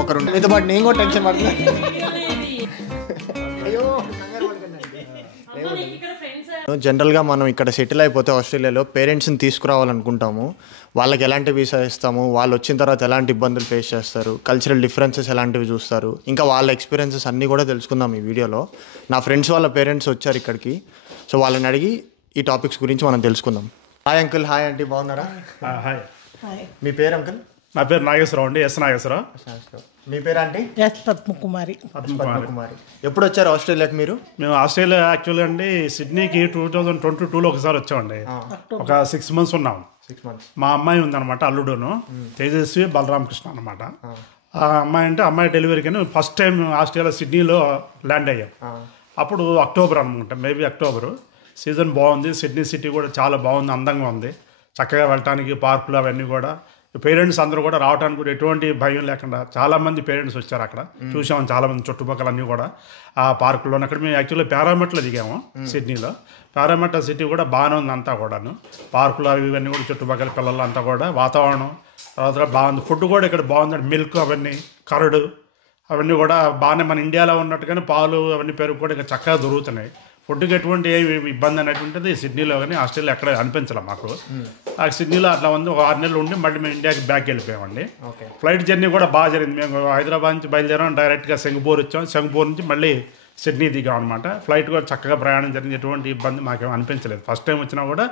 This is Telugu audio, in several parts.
ఒకరు మీతో పాటు నేను కూడా టెన్షన్ పడుతున్నా. జనరల్గా మనం ఇక్కడ సెటిల్ అయిపోతే ఆస్ట్రేలియాలో పేరెంట్స్ని తీసుకురావాలనుకుంటాము. వాళ్ళకి ఎలాంటి వీసా ఇస్తాము, వాళ్ళు వచ్చిన తర్వాత ఎలాంటి ఇబ్బందులు ఫేస్ చేస్తారు, కల్చరల్ డిఫరెన్సెస్ ఎలాంటివి చూస్తారు, ఇంకా వాళ్ళ ఎక్స్పీరియన్సెస్ అన్నీ కూడా తెలుసుకుందాం ఈ వీడియోలో. నా ఫ్రెండ్స్ వాళ్ళ పేరెంట్స్ వచ్చారు ఇక్కడికి, సో వాళ్ళని అడిగి ఈ టాపిక్స్ గురించి మనం తెలుసుకుందాం. Hi uncle. హాయ్ ఆంటీ, బాగున్నారా? హాయ్. మీ పేరు అంకుల్? నా పేరు నాగేశ్వరరావు అండి, ఎస్ నాగేశ్వరరావు. మీ పేరు ఆంటీ? పద్మకుమారి. పద్మకుమారి. ఎప్పుడు వచ్చారు ఆస్ట్రేలియాకి మీరు? మేము ఆస్ట్రేలియా యాక్చువల్గా అండి సిడ్నీకి 2022లో ఒకసారి వచ్చామండి. ఒక 6 months ఉన్నాం. 6 months. మా అమ్మాయి ఉందన్నమాట, అల్లుడును తేజస్వి బలరామకృష్ణ అనమాట. ఆ అమ్మాయి అంటే అమ్మాయి డెలివరీకి ఫస్ట్ టైం ఆస్ట్రేలియా సిడ్నీలో ల్యాండ్ అయ్యాం. అప్పుడు అక్టోబర్ అనుకుంటా, మేబీ అక్టోబరు. సీజన్ బాగుంది, సిడ్నీ సిటీ కూడా చాలా బాగుంది, అందంగా ఉంది, చక్కగా వెళ్ళటానికి పార్కులు అవన్నీ కూడా. పేరెంట్స్ అందరూ కూడా రావడానికి కూడా ఎటువంటి భయం లేకుండా చాలామంది పేరెంట్స్ వచ్చారు. అక్కడ చూసాము చాలామంది చుట్టుపక్కలన్నీ కూడా ఆ పార్కులో. అక్కడ మేము యాక్చువల్లీ పారామెట్లో దిగాము సిడ్నీలో. పారామెట్ సిటీ కూడా బాగానే ఉంది అంతా కూడాను, పార్కులు అవి ఇవన్నీ కూడా చుట్టుపక్కల పిల్లలు అంతా కూడా వాతావరణం తర్వాత బాగుంది. ఫుడ్ కూడా ఇక్కడ బాగుంది, మిల్క్ అవన్నీ కరడు అవన్నీ కూడా బాగానే మన ఇండియాలో ఉన్నట్టుగానే పాలు అవన్నీ పెరుగు కూడా ఇక్కడ చక్కగా దొరుకుతున్నాయి. ఫుడ్కి ఎటువంటి ఏ ఇబ్బంది అనేటువంటిది సిడ్నీలో కానీ ఆస్ట్రేలియా ఎక్కడ అనిపించలే మాకు. ఆ సిడ్నీలో అట్లా ఉంది. ఒక 6 నెలలు ఉండి మళ్ళీ మేము ఇండియాకి బ్యాక్ వెళ్ళిపోయామండి. ఫ్లైట్ జర్నీ కూడా బాగా జరిగింది. మేము హైదరాబాద్ నుంచి బయలుదేరాం, డైరెక్ట్గా సింగపూర్ వచ్చాం, సింగపూర్ నుంచి మళ్ళీ సిడ్నీ దిగాం అనమాట. ఫ్లైట్ కూడా చక్కగా ప్రయాణం జరిగింది, ఎటువంటి ఇబ్బంది మాకేం అనిపించలేదు. ఫస్ట్ టైం వచ్చినా కూడా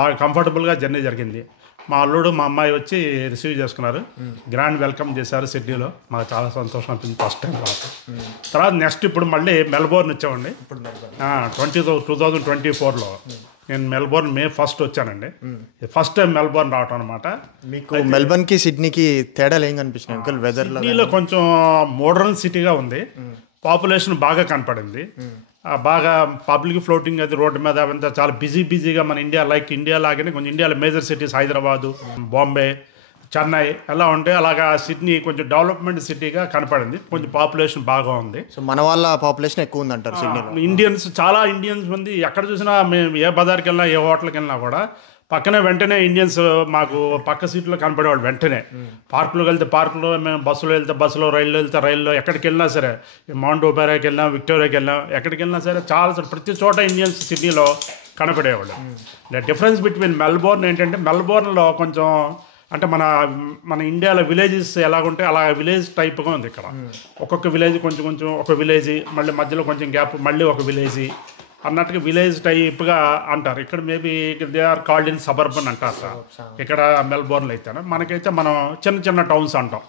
బాగా కంఫర్టబుల్గా జర్నీ జరిగింది. మా అల్లుడు మా అమ్మాయి వచ్చి రిసీవ్ చేసుకున్నారు, గ్రాండ్ వెల్కమ్ చేశారు సిడ్నీలో. మాకు చాలా సంతోషం అనిపించింది ఫస్ట్ టైం తర్వాత నెక్స్ట్ ఇప్పుడు మళ్ళీ మెల్బోర్న్ వచ్చామండి. 2024లో నేను మెల్బోర్న్ May 1 వచ్చానండి. ఫస్ట్ టైం మెల్బోర్న్ రావటం అనమాట. మీకు మెల్బోర్న్కి సిడ్నీకి తేడాలు ఏం కనిపించినాయి అంకుల్? వెదర్ సిడ్నీలో కొంచెం మోడర్న్ సిటీగా ఉంది, పాపులేషన్ బాగా కనపడింది, బాగా పబ్లిక్ ఫ్లోటింగ్ అది రోడ్డు మీద అవంతా చాలా బిజీగా మన ఇండియా లాగానే కొంచెం ఇండియాలో మేజర్ సిటీస్ హైదరాబాదు, బాంబే, చెన్నై ఎలా ఉంటే అలాగా సిడ్నీ కొంచెం డెవలప్మెంట్ సిటీగా కనపడింది, కొంచెం పాపులేషన్ బాగా ఉంది. సో మన వాళ్ళ పాపులేషన్ ఎక్కువ ఉంది అంటారు సిడ్నీలో? చాలా ఇండియన్స్ ఉంది. ఎక్కడ చూసినా మేము ఏ బజార్కి వెళ్ళినా ఏ హోటల్కి వెళ్ళినా కూడా పక్కనే వెంటనే ఇండియన్స్ మాకు పక్క సీట్లో కనపడేవాళ్ళు. వెంటనే పార్కులోకి వెళ్తే పార్కులో, మేము బస్సులో వెళ్తే బస్సులో, రైల్లో వెళ్తే రైల్లో, ఎక్కడికి వెళ్ళినా సరే, మౌంట్ ఓపెరాకి వెళ్ళినా, విక్టోరియాకి వెళ్ళినా, ఎక్కడికి వెళ్ళినా సరే చాలా ప్రతి చోట ఇండియన్స్ సిడ్నీలో కనపడేవాళ్ళు. డిఫరెన్స్ బిట్వీన్ మెల్బోర్న్ ఏంటంటే మెల్బోర్న్లో కొంచెం అంటే మన ఇండియాలో విలేజెస్ ఎలాగుంటే అలా విలేజ్ టైప్గా ఉంది ఇక్కడ. ఒక్కొక్క విలేజ్ కొంచెం ఒక విలేజ్, మళ్ళీ మధ్యలో కొంచెం గ్యాప్, మళ్ళీ ఒక విలేజ్ అన్నట్టుగా విలేజ్ టైప్గా అంటారు. ఇక్కడ maybe they are called in suburban అంటారు సార్ ఇక్కడ మెల్బోర్న్లో అయితే. మనకైతే మనం చిన్న టౌన్స్ అంటాం.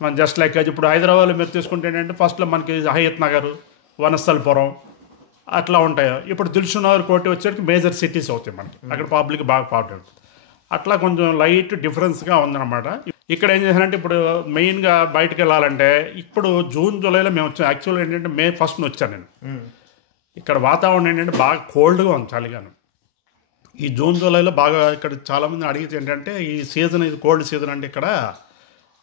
మనం జస్ట్ లైక్ ఇప్పుడు హైదరాబాద్లో మీరు తీసుకుంటే ఏంటంటే ఫస్ట్లో మనకి హయత్ నగర్, వనస్థలపురం అట్లా ఉంటాయి. ఇప్పుడు దిల్సుఖ్నగర్ కోటి వచ్చేటికి మేజర్ సిటీస్ అవుతాయి మనకి, అక్కడ పబ్లిక్ బాగా పాటు. అట్లా కొంచెం లైట్ డిఫరెన్స్గా ఉందన్నమాట. ఇక్కడ ఏం చేశానంటే ఇప్పుడు మెయిన్గా బయటకు వెళ్ళాలంటే ఇప్పుడు జూన్ జూలైలో మేము వచ్చాం. యాక్చువల్గా ఏంటంటే May 1 వచ్చాను నేను. ఇక్కడ వాతావరణం ఏంటంటే బాగా కోల్డ్గా ఉంది, చలిగాను. ఈ జూన్ జూలైలో బాగా ఇక్కడ చాలామంది అడిగితే ఏంటంటే ఈ సీజన్ ఇది కోల్డ్ సీజన్ అంటే ఇక్కడ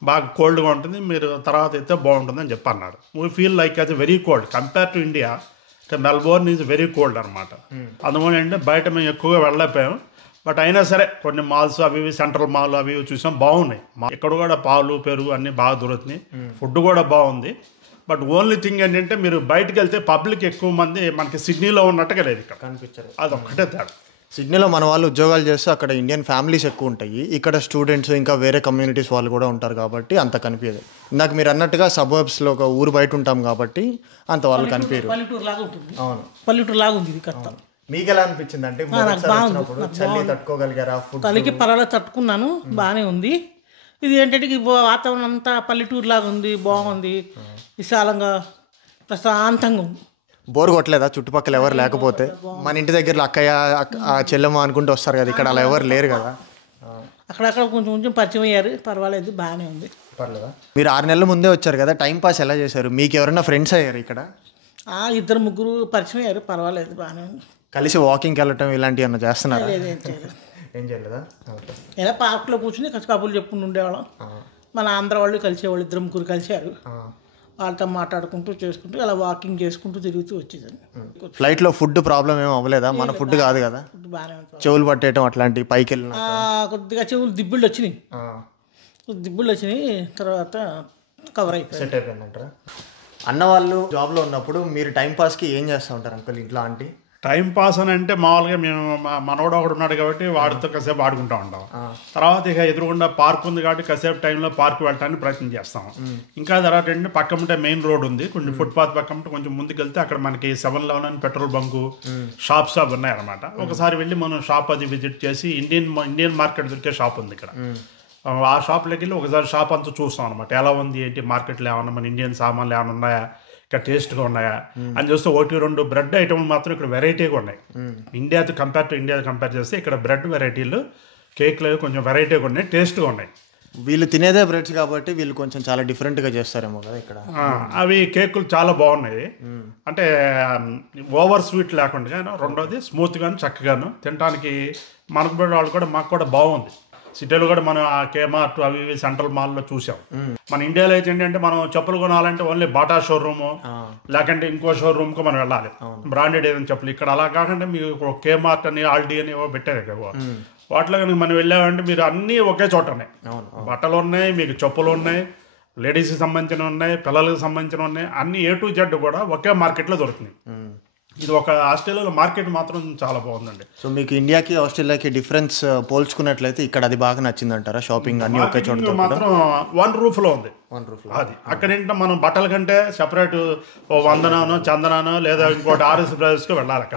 బాగా కోల్డ్గా ఉంటుంది, మీరు తర్వాత అయితే బాగుంటుందని చెప్పి అన్నారు. వీ ఫీల్ లైక్ అది very cold compare to India. Melbourne is very cold అనమాట. అందువల్ల ఏంటంటే బయట మేము ఎక్కువగా వెళ్ళలేకపోయాం. బట్ అయినా సరే కొన్ని మాల్స్ అవి సెంట్రల్ మాల్ అవి చూసాం, బాగున్నాయి. ఇక్కడ కూడా పాలు పెరుగు అన్నీ బాగా దొరుకుతున్నాయి, ఫుడ్ కూడా బాగుంది. బట్ ఓన్లీ థింగ్ ఏంటంటే మీరు బయటకు వెళ్తే పబ్లిక్ ఎక్కువ మంది మనకి సిడ్నీలో ఉన్నట్టుగా లేదు, ఇక్కడ కనిపించారు. అదొక్కటే తేడా. సిడ్నీలో మన వాళ్ళు ఉద్యోగాలు చేస్తే అక్కడ ఇండియన్ ఫ్యామిలీస్ ఎక్కువ ఉంటాయి, ఇక్కడ స్టూడెంట్స్ ఇంకా వేరే కమ్యూనిటీస్ వాళ్ళు కూడా ఉంటారు కాబట్టి అంత కనిపించదు. ఇందాక మీరు అన్నట్టుగా సబర్బ్స్లో ఒక ఊరు బయట ఉంటాం కాబట్టి అంత వాళ్ళు కనిపించరు. పల్లెటూరు లాగా ఉంటుంది. అవును, పల్లెటూరు లాగా ఉంది ఇది కరెక్ట్. మీకు ఎలా అనిపించింది అంటే చలి తట్టుకోగలిగారా? చలికి పర్వాలేదు, తట్టుకున్నాను, బాగానే ఉంది. ఇది ఏంటంటే వాతావరణం అంతా పల్లెటూరు లాగా ఉంది, బాగుంది, విశాలంగా ప్రశాంతంగా ఉంది. బోర్ కొట్టలేదా చుట్టుపక్కల ఎవరు లేకపోతే? మన ఇంటి దగ్గర అక్కయ్య చెల్లెమ్మ అనుకుంటూ వస్తారు కదా, ఇక్కడ అలా ఎవరు లేరు కదా. అక్కడక్కడ కొంచెం పరిచయం అయ్యారు, పర్వాలేదు, బాగానే ఉంది. పర్లేదా? మీరు 6 నెలల ముందే వచ్చారు కదా, టైం పాస్ ఎలా చేశారు? మీకు ఎవరైనా ఫ్రెండ్స్ అయ్యారు ఇక్కడ? 2-3 పరిచయం అయ్యారు, పర్వాలేదు, బాగానే ఉంది. కలిసి వాకింగ్కి వెళ్ళటం ఇలాంటివి ఏమన్నా చేస్తున్నారా? ఏం చేయలేదా? ఇలా పార్క్లో కూర్చుని కబుర్లు చెప్పుకుంటూ ఉండేవాళ్ళం. మన ఆంధ్ర వాళ్ళు కలిసేవాళ్ళు, 2-3 కలిసారు. వాళ్ళతో మాట్లాడుకుంటూ చేసుకుంటూ అలా వాకింగ్ చేసుకుంటూ తిరుగుతూ వచ్చేదాన్ని. ఫ్లైట్లో ఫుడ్ ప్రాబ్లం ఏమో అవ్వలేదా? మన ఫుడ్ కాదు కదా, బాగానే ఉంటుంది. చెవులు పట్టేయటం అట్లాంటివి, పైకి వెళ్ళిన కొద్దిగా చెవులు దిబ్బుళ్ళు వచ్చినాయి. దిబ్బులు వచ్చినాయి, తర్వాత కవర్ అయిపోయింది. సెట్ అయిపోయిందంటారా? అన్న వాళ్ళు జాబ్లో ఉన్నప్పుడు మీరు టైంపాస్కి ఏం చేస్తూ ఉంటారు అంకుల్ ఇంట్లో ఆంటీ? టైం పాస్ అని అంటే మామూలుగా మేము మనోడు ఒకడు ఉన్నాడు కాబట్టి వాడితో కాసేపు ఆడుకుంటూ ఉంటాం. తర్వాత ఇక ఎదురుగుండా పార్క్ ఉంది కాబట్టి కాసేపు టైంలో పార్క్ వెళ్ళడానికి ప్రయత్నం చేస్తాం. ఇంకా తర్వాత ఏంటంటే పక్కమంటే మెయిన్ రోడ్ ఉంది, కొంచెం ఫుట్పాత్ పక్కమంటే కొంచెం ముందుకు వెళ్తే అక్కడ మనకి 7-Eleven అని పెట్రోల్ బంకు షాప్స్ అవి ఉన్నాయన్నమాట. ఒకసారి వెళ్ళి మనం షాప్ అది విజిట్ చేసి ఇండియన్ మార్కెట్ దొరికే షాప్ ఉంది ఇక్కడ. ఆ షాప్లోకి వెళ్ళి ఒకసారి షాప్ అంతా చూస్తాం అనమాట, ఎలా ఉంది ఏంటి మార్కెట్లో, ఏమన్నా మన ఇండియన్ సామాన్లు ఏమైనా ఉన్నాయా, ఇక్కడ టేస్ట్గా ఉన్నాయా అని చూస్తే 1-2 బ్రెడ్ ఐటమ్లు మాత్రం ఇక్కడ వెరైటీగా ఉన్నాయి. ఇండియాతో కంపేర్ చేస్తే ఇక్కడ బ్రెడ్ వెరైటీలు, కేక్లు కొంచెం వెరైటీగా ఉన్నాయి, టేస్ట్గా ఉన్నాయి. వీళ్ళు తినేదే బ్రెడ్స్ కాబట్టి వీళ్ళు కొంచెం చాలా డిఫరెంట్గా చేస్తారేమో కదా ఇక్కడ. అవి కేకులు చాలా బాగున్నాయి, అంటే ఓవర్ స్వీట్ లేకుండా, రెండోది స్మూత్గాను చక్కగాను తినడానికి మనకు వాళ్ళు కూడా మాకు కూడా బాగుంది. సిటీలో కూడా మనం ఆ కేమార్ట్ అవి సెంట్రల్ మాల్లో చూసాం. మన ఇండియాలో అయితే ఏంటంటే మనం చెప్పులు కొనాలంటే ఓన్లీ బాటా షోరూమ్ లేకంటే ఇంకో షోరూమ్కి మనం వెళ్ళాలి, బ్రాండెడ్ ఏదైనా చెప్పులు. ఇక్కడ అలా కాకుండా మీకు కేమార్ట్ అని ఆల్డీ అని పెట్టారు కదా, వాటిలో కనుక మనం వెళ్ళామంటే మీరు అన్నీ ఒకే చోట ఉన్నాయి. బట్టలు ఉన్నాయి, మీకు చెప్పులు ఉన్నాయి, లేడీస్కి సంబంధించిన ఉన్నాయి, పిల్లలకు సంబంధించిన ఉన్నాయి, అన్ని A to Z కూడా ఒకే మార్కెట్లో దొరుకుతున్నాయి. ఇది ఒక ఆస్ట్రేలియాలో మార్కెట్ మాత్రం చాలా బాగుందండి. సో మీకు ఇండియాకి ఆస్ట్రేలియాకి డిఫరెన్స్ పోల్చుకున్నట్లయితే ఇక్కడ అది బాగా నచ్చిందంటారా? షాపింగ్ అన్ని ఒకే చోట మాత్రం వన్ రూఫ్లో ఉంది. అది అక్కడ ఏంటంటే మనం బట్టల కంటే సెపరేట్ వందనానో చందనానో లేదా ఇంకోటి RS బ్రదర్స్కి వెళ్ళాలి.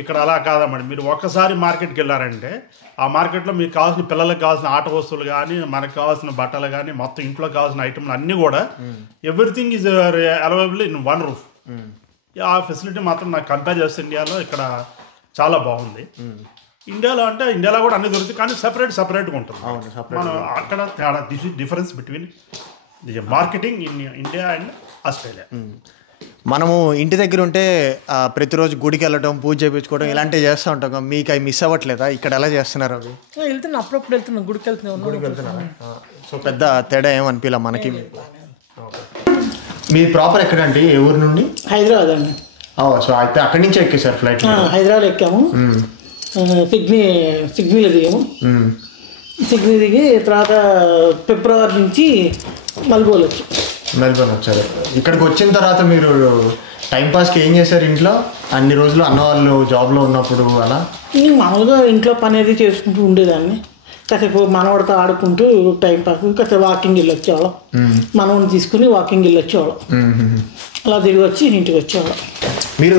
ఇక్కడ అలా కాదన్నమాట. మీరు ఒక్కసారి మార్కెట్కి వెళ్ళారంటే ఆ మార్కెట్లో మీకు కావాల్సిన పిల్లలకు కావాల్సిన ఆట వస్తువులు కానీ, మనకు కావాల్సిన బట్టలు కానీ, మొత్తం ఇంట్లో కావాల్సిన ఐటమ్లు అన్నీ కూడా everything is available in one roof. ఆ ఫెసిలిటీ మాత్రం నాకు కంపేర్ చేస్తే ఇండియాలో ఇక్కడ చాలా బాగుంది. ఇండియాలో అంటే ఇండియాలో కూడా అన్ని దొరుకుతాయి, కానీ సపరేట్గా ఉంటుంది. మనం అక్కడ తేడా, difference between the marketing in India and Australia. మనము ఇంటి దగ్గర ఉంటే ప్రతిరోజు గుడికి వెళ్ళటం, పూజ చేయించుకోవడం ఇలాంటివి చేస్తూ ఉంటాం. మీకు అవి మిస్ అవ్వట్లేదా? ఇక్కడ ఎలా చేస్తున్నారు అవి? వెళ్తున్నా, అప్పుడప్పుడు వెళ్తున్నా, గుడికి వెళ్తున్నా. సో పెద్ద తేడా ఏమనిపించలే మనకి. మీ ప్రాపర్ ఎక్కడండి? ఏ ఊరు నుండి? హైదరాబాద్ అండి. సో అయితే అక్కడి నుంచి ఎక్కేసారు ఫ్లైట్? హైదరాబాద్ ఎక్కాము, సిడ్నీలో దిగాము. సిడ్నీ దిగి తర్వాత ఫిబ్రవరి నుంచి మెల్బోర్న్ వచ్చారు. ఇక్కడికి వచ్చిన తర్వాత మీరు టైంపాస్కి ఏం చేశారు ఇంట్లో అన్ని రోజులు? అన్న వాళ్ళు జాబ్లో ఉన్నప్పుడు అలా మామూలుగా ఇంట్లో పని అది చేసుకుంటూ ఉండేదాన్ని. కాసేపు మనవాడితో ఆడుకుంటూ టైంపాస్, కాసేపు వాకింగ్ వెళ్ళి వచ్చేవాళ్ళం. మనవాడిని తీసుకుని వాకింగ్ వెళ్ళి వచ్చేవాళ్ళం. అలా తిరిగి వచ్చి ఇంటికి వచ్చేవాళ్ళం. మీరు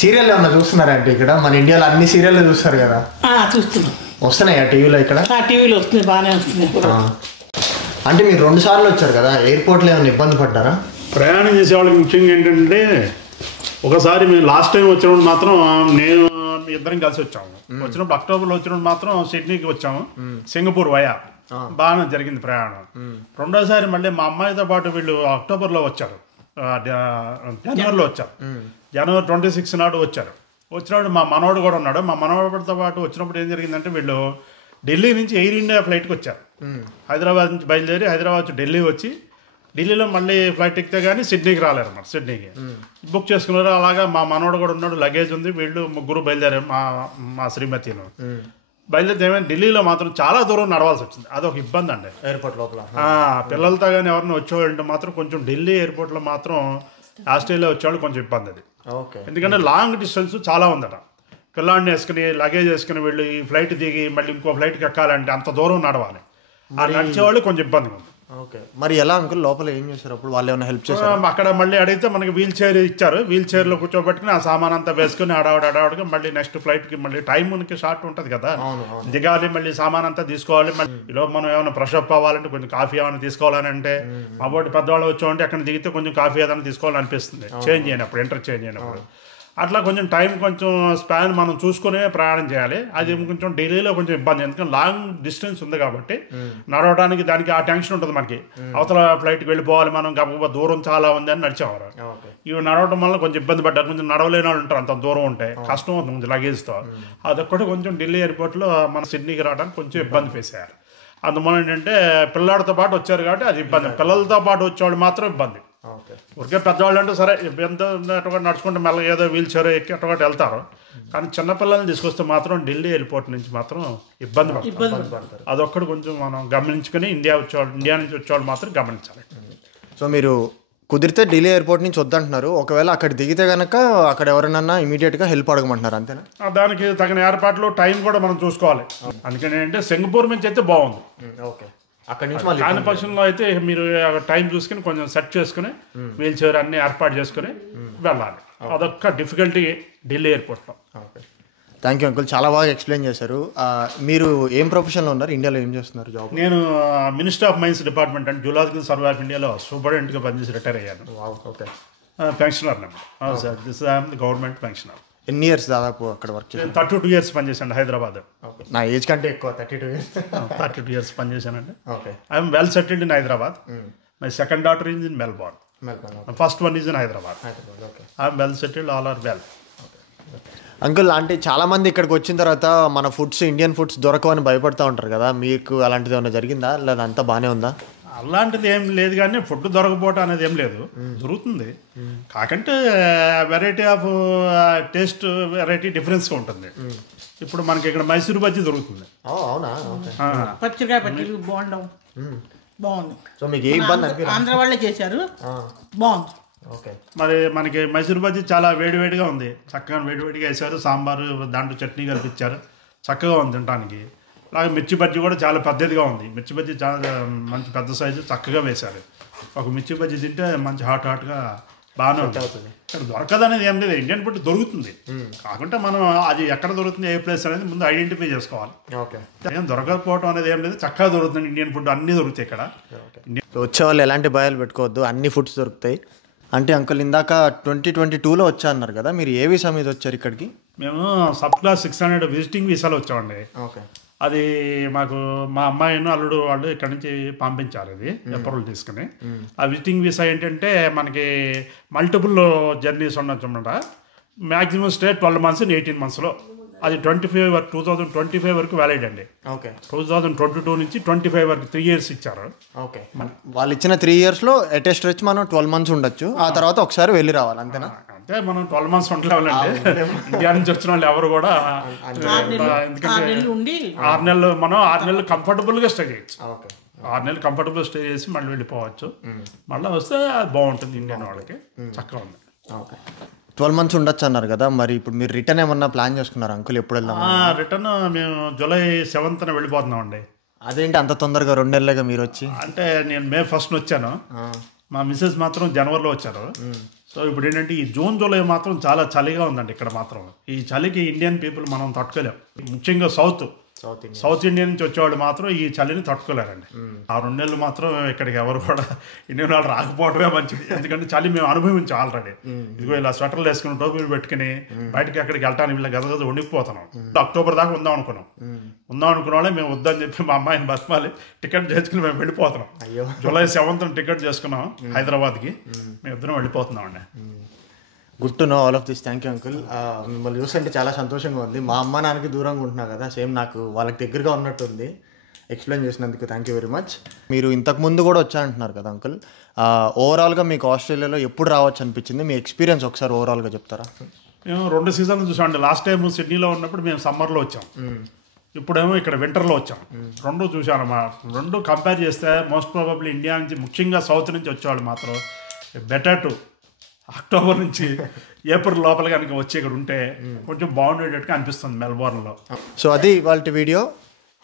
సీరియల్ ఏమన్నా చూస్తున్నారా అంటే? ఇక్కడ మన ఇండియాలో అన్ని సీరియల్ చూస్తారు కదా? చూస్తున్నాం. వస్తున్నాయా టీవీలో? ఇక్కడ టీవీలో వస్తుంది, బాగానే వస్తుంది. అంటే మీరు 2 సార్లు వచ్చారు కదా, ఎయిర్పోర్ట్లో ఏమైనా ఇబ్బంది పడ్డారా? ప్రయాణం చేసే వాళ్ళకి ముఖ్యంగా ఏంటంటే, ఒకసారి మేము లాస్ట్ టైం వచ్చినప్పుడు మాత్రం నేను ఇద్దరం కలిసి వచ్చాము. వచ్చినప్పుడు అక్టోబర్లో వచ్చినప్పుడు మాత్రం సిడ్నీకి వచ్చాము, సింగపూర్ వయా. బాగానే జరిగింది ప్రయాణం. రెండోసారి మళ్ళీ మా అమ్మాయితో పాటు వీళ్ళు అక్టోబర్లో వచ్చారు, జనవరిలో వచ్చారు. జనవరి 26 నాడు వచ్చారు. వచ్చినప్పుడు మా మనోడు కూడా ఉన్నాడు. మా మనోడితో పాటు వచ్చినప్పుడు ఏం జరిగిందంటే, వీళ్ళు ఢిల్లీ నుంచి ఎయిర్ ఇండియా ఫ్లైట్కి వచ్చారు. హైదరాబాద్ నుంచి బయలుదేరి హైదరాబాద్ నుంచి ఢిల్లీ వచ్చి, ఢిల్లీలో మళ్ళీ ఫ్లైట్ ఎక్కితే కానీ సిడ్నీకి రాలేరు అన్నమాట. సిడ్నీకి బుక్ చేసుకున్నారు. అలాగా మా మనోడు కూడా ఉన్నాడు, లగేజ్ ఉంది. వీళ్ళు ముగ్గురు బయలుదేరారు, మా శ్రీమతిను బయలుదేరితే. ఏమైనా ఢిల్లీలో మాత్రం చాలా దూరం నడవాల్సి వచ్చింది. అదొక ఇబ్బంది అండి ఎయిర్పోర్ట్ లోపల. పిల్లలతో కానీ ఎవరైనా వచ్చేవాళ్ళంటే మాత్రం కొంచెం ఢిల్లీ ఎయిర్పోర్ట్లో మాత్రం ఆస్ట్రేలియా వచ్చేవాళ్ళు కొంచెం ఇబ్బంది అది. ఎందుకంటే లాంగ్ డిస్టెన్స్ చాలా ఉందట. పిల్లాడిని వేసుకుని లగేజ్ వేసుకుని వీళ్ళు ఈ ఫ్లైట్ దిగి మళ్ళీ ఇంకో ఫ్లైట్కి ఎక్కాలంటే అంత దూరం నడవాలి. ఆ నడిచేవాళ్ళు కొంచెం ఇబ్బందిగా ఉంది. మరి ఎలా అంకుల్ లోపల ఏం చేశారు అప్పుడు? వాళ్ళు ఏమైనా హెల్ప్ చేశారు? అక్కడ మళ్ళీ అడిగితే మనకి వీల్ చైర్ ఇచ్చారు. వీల్ చైర్లో కూర్చోబెట్టుకుని ఆ సామాన్ అంతా వేసుకుని అడావుడిగా మళ్ళీ నెక్స్ట్ ఫ్లైట్కి మళ్ళీ టైం మనకి షార్ట్ ఉంటుంది కదా, దిగాలి, మళ్ళీ సామాన్ అంతా తీసుకోవాలి. మళ్ళీ ఈలో మనం ఏమైనా ఫ్రెష్ అప్ అవ్వాలంటే కొంచెం కాఫీ ఏమైనా తీసుకోవాలని అంటే, మా బోటి పెద్దవాళ్ళు వచ్చామంటే అక్కడ దిగితే కొంచెం కాఫీ ఏదైనా తీసుకోవాలనిపిస్తుంది చేంజ్ అయినప్పుడు, ఇంటర్చేంజ్ అయినప్పుడు. అట్లా కొంచెం టైం కొంచెం స్పాన్ మనం చూసుకునే ప్రయాణం చేయాలి. అది కొంచెం ఢిల్లీలో కొంచెం ఇబ్బంది, ఎందుకంటే లాంగ్ డిస్టెన్స్ ఉంది కాబట్టి నడవడానికి దానికి ఆ టెన్షన్ ఉంటుంది మనకి. అవతల ఫ్లైట్కి వెళ్ళిపోవాలి మనం, గబగబా దూరం చాలా ఉంది అని నడిచేవారు. ఇవి నడవడం వల్ల కొంచెం ఇబ్బంది పడ్డారు. కొంచెం నడవలేని వాళ్ళు ఉంటారు, అంత దూరం ఉంటే కష్టం అవుతుంది లగేజ్తో. అదొక్కటి కొంచెం ఢిల్లీ ఎయిర్పోర్ట్లో మన సిడ్నీకి రావడానికి కొంచెం ఇబ్బంది ఫేస్ అయ్యారు. అందువల్ల ఏంటంటే పిల్లాడితో పాటు వచ్చారు కాబట్టి అది ఇబ్బంది. పిల్లలతో పాటు వచ్చేవాళ్ళు మాత్రం ఇబ్బంది. ఓకే. ఊరికే పెద్దవాళ్ళు అంటే సరే ఎంత నడుచుకుంటే మెల్లగా ఏదో వీల్ చైర్ ఎక్కి అటువంటి వెళ్తారు. కానీ చిన్నపిల్లల్ని తీసుకొస్తే మాత్రం ఢిల్లీ ఎయిర్పోర్ట్ నుంచి మాత్రం ఇబ్బంది పడతారు. అదొక్కటి కొంచెం మనం గమనించుకొని ఇండియా నుంచి వచ్చేవాళ్ళు మాత్రం గమనించాలి. సో మీరు కుదిరితే ఢిల్లీ ఎయిర్పోర్ట్ నుంచి వద్దంటున్నారు. ఒకవేళ అక్కడ దిగితే కనుక అక్కడ ఎవరైనా ఇమీడియట్గా హెల్ప్ అడగమంటున్నారు అంతేనా? దానికి తగిన ఏర్పాట్లు టైం కూడా మనం చూసుకోవాలి. అందుకని అంటే సింగపూర్ నుంచి అయితే బాగుంది. ఓకే. అక్కడ నుంచి కాని పక్షంలో అయితే మీరు టైం చూసుకుని కొంచెం సెట్ చేసుకుని వీల్ చైర్ అన్ని ఏర్పాటు చేసుకుని వెళ్ళాలి. అదొక్క డిఫికల్టీ ఢిల్లీ ఎయిర్పోర్ట్లో. ఓకే. థ్యాంక్ యూ అంకుల్, చాలా బాగా ఎక్స్ప్లెయిన్ చేశారు. మీరు ఏం ప్రొఫెషన్లో ఉన్నారు? ఇండియాలో ఏం చేస్తున్నారు జాబ్? నేను minister of mines department and zoological survey of ఇండియాలో సూపరింటెండెంట్గా పనిచేసి రిటైర్ అయ్యాను. Okay. Pensioner number sir, this I'm the government pensioner. ఎన్ని ఇయర్స్ దాదాపు అక్కడ వర్క్ చేశాను? 32 years పనిచేశాను హైదరాబాద్. నా ఏజ్ కంటే ఎక్కువ, 32 years. 32 years పనిచేశానండి. Okay. I'm well settled in Hyderabad. My second daughter is in Melbourne. First one is in Hyderabad. I'm well settled, all are well. Uncle, అంటే చాలామంది ఇక్కడికి వచ్చిన తర్వాత మన ఫుడ్స్, ఇండియన్ ఫుడ్స్ దొరకవని భయపడుతూ ఉంటారు కదా, మీకు అలాంటిది ఏమైనా జరిగిందా లేదా అంతా బాగానే ఉందా? అలాంటిది ఏం లేదు, కానీ ఫుడ్ దొరకపోవటం అనేది ఏం లేదు, దొరుకుతుంది. కాకంటే వెరైటీ ఆఫ్ టేస్ట్ వెరైటీ డిఫరెన్స్గా ఉంటుంది. ఇప్పుడు మనకి ఇక్కడ మైసూర్ బజ్జీ దొరుకుతుంది. అవునా? పచ్చికాయ పచ్చడి బాగుంది. సో మీకు ఏ ఇబ్బంది అనిపించలేదు? ఆంధ్ర వాళ్ళే చేశారు, బాగుంది. ఓకే. మరి మనకి మైసూర్ బజ్జీ చాలా వేడివేడిగా ఉంది, చక్కగా వేడివేడిగా వేసారు, సాంబారు దాంట్లో చట్నీ కల్పించారు, చక్కగా ఉంది తినడానికి. అలాగే మిర్చి బజ్జీ కూడా చాలా పెద్దదిగా ఉంది. మిర్చి బజ్జీ చాలా మంచి పెద్ద సైజు చక్కగా వేశారు. ఒక మిర్చి బజ్జీ తింటే మంచి హాట్గా బాగానే ఉంటుంది. ఇక్కడ దొరకదు అనేది ఏం లేదు, ఇండియన్ ఫుడ్ దొరుకుతుంది. కాకుంటే మనం అది ఎక్కడ దొరుకుతుంది, ఏ ప్లేస్ అనేది ముందు ఐడెంటిఫై చేసుకోవాలి. ఓకే. ఏం దొరకకపోవడం అనేది ఏం లేదు, చక్కగా దొరుకుతుంది. ఇండియన్ ఫుడ్ అన్నీ దొరుకుతాయి ఇక్కడ. వచ్చే వాళ్ళు ఎలాంటి భయాలు పెట్టుకోవద్దు, అన్ని ఫుడ్స్ దొరుకుతాయి. అంటే అంకుల్, ఇందాక 2022లో వచ్చా అన్నారు కదా, మీరు ఏ వీసా మీద వచ్చారు ఇక్కడికి? మేము సబ్ క్లాస్ 600 విజిటింగ్ వీసాలో వచ్చామండి. ఓకే. అది మాకు మా అమ్మాయిను అల్లుడు వాళ్ళు ఇక్కడ నుంచి పంపించారు, ఇది అప్రూవల్ తీసుకుని. ఆ విజిటింగ్ వీసా ఏంటంటే మనకి మల్టిపుల్ జర్నీస్ ఉండొచ్చు అన్నమాట. Maximum stay 12 months 18 monthsలో. అది 2025 వరకు వ్యాలిడ్ అండి. ఓకే. 2022 నుంచి 25 వరకు 3 years ఇచ్చారు. ఓకే. వాళ్ళు ఇచ్చిన 3 yearsలో అటెస్ట్ వచ్చి మనం 12 months ఉండొచ్చు, ఆ తర్వాత ఒకసారి వెళ్ళి రావాలి, అంతేనా? అంటే మనం 12 months ఉండలేవాలండి. ఇండియా నుంచి వచ్చిన వాళ్ళు ఎవరు కూడా, ఎందుకంటే 6 నెలలు మనం 6 నెలలు కంఫర్టబుల్గా స్టే చేయొచ్చు. 6 నెలలు కంఫర్టబుల్ స్టే చేసి మళ్ళీ వెళ్ళిపోవచ్చు. మళ్ళీ వస్తే అది బాగుంటుంది ఇండియన్ వాళ్ళకి, చక్కగా ఉంది. ఓకే. 12 months ఉండొచ్చు అన్నారు కదా, మరి ఇప్పుడు మీరు రిటర్న్ ఏమన్నా ప్లాన్ చేసుకున్నారు అంకుల్? ఎప్పుడు వెళ్దాం? రిటర్న్ మేము July 7th వెళ్ళిపోతున్నాం అండి. అదేంటి అంత తొందరగా? 2 నెలలుగా మీరు వచ్చి? అంటే నేను May 1st వచ్చాను, మా మిస్సెస్ మాత్రం Januaryలో వచ్చారు. సో ఇప్పుడు ఏంటంటే ఈ June, July మాత్రం చాలా చలిగా ఉందండి ఇక్కడ మాత్రం. ఈ చలికి ఇండియన్ పీపుల్ మనం తట్టుకోలేం. ముఖ్యంగా సౌత్ ఇండియా నుంచి వచ్చేవాళ్ళు మాత్రం ఈ చలిని తట్టుకోలేరండి. ఆ 2 నెలలు మాత్రం ఇక్కడికి ఎవరు కూడా ఇండియన్ వాళ్ళు రాకపోవడమే మంచిది. ఎందుకంటే చలి మేము అనుభవించాం ఆల్రెడీ. ఇదిగో ఇలా స్వెటర్లు వేసుకుని టోపీలు పెట్టుకుని బయటకి ఎక్కడికి వెళ్ళటానికి వీళ్ళ గదగద ఉండిపోతున్నాం. అక్టోబర్ దాకా ఉందాం అనుకున్న వాళ్ళే మేము వద్దని చెప్పి మా అమ్మాయిని బతిమాలి టికెట్ చేసుకుని మేము వెళ్ళిపోతున్నాం. July 7th టికెట్ చేసుకున్నాం హైదరాబాద్కి, మేము ఇద్దరం వెళ్ళిపోతున్నాం అండి. Good to know all of this. Thank you uncle. మిమ్మల్ని చూస్తుంటే చాలా సంతోషంగా ఉంది. మా అమ్మ నాన్నకి దూరంగా ఉంటున్నా కదా, సేమ్ నాకు వాళ్ళకి దగ్గరగా ఉన్నట్టుంది. ఎక్స్ప్లెయిన్ చేసినందుకు థ్యాంక్ యూ వెరీ మచ్. మీరు ఇంతకు ముందు కూడా వచ్చారంటున్నారు కదా అంకుల్, ఓవరాల్గా మీకు ఆస్ట్రేలియాలో ఎప్పుడు రావచ్చు అనిపించింది? మీ ఎక్స్పీరియన్స్ ఒకసారి ఓవరాల్గా చెప్తారా? మేము 2 seasons చూసామండి. లాస్ట్ టైం సిడ్నీలో ఉన్నప్పుడు మేము సమ్మర్లో వచ్చాం, ఇప్పుడేమో ఇక్కడ వింటర్లో వచ్చాం. 2 చూసాను. 2 కంపేర్ చేస్తే మోస్ట్ ప్రాబబ్లీ ఇండియా నుంచి, ముఖ్యంగా సౌత్ నుంచి వచ్చేవాళ్ళు మాత్రం బెటర్ టు అక్టోబర్ నుంచి ఏప్రిల్ లోపల కనుక వచ్చి ఇక్కడ ఉంటే కొంచెం బాగుండేటట్టుగా అనిపిస్తుంది మెల్బోర్న్లో. సో అది వాళ్ళ video.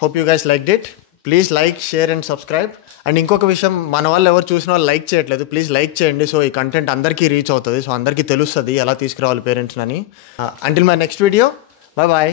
Hope you guys like it. Please like, share and subscribe. And ఇంకొక విషయం, మన వాళ్ళు ఎవరు చూసిన వాళ్ళు లైక్ చేయట్లేదు, ప్లీజ్ లైక్ చేయండి. సో ఈ కంటెంట్ అందరికీ రీచ్ అవుతుంది, సో అందరికీ తెలుస్తుంది ఎలా తీసుకురావాలి పేరెంట్స్ని అని. Until my next video, bye bye.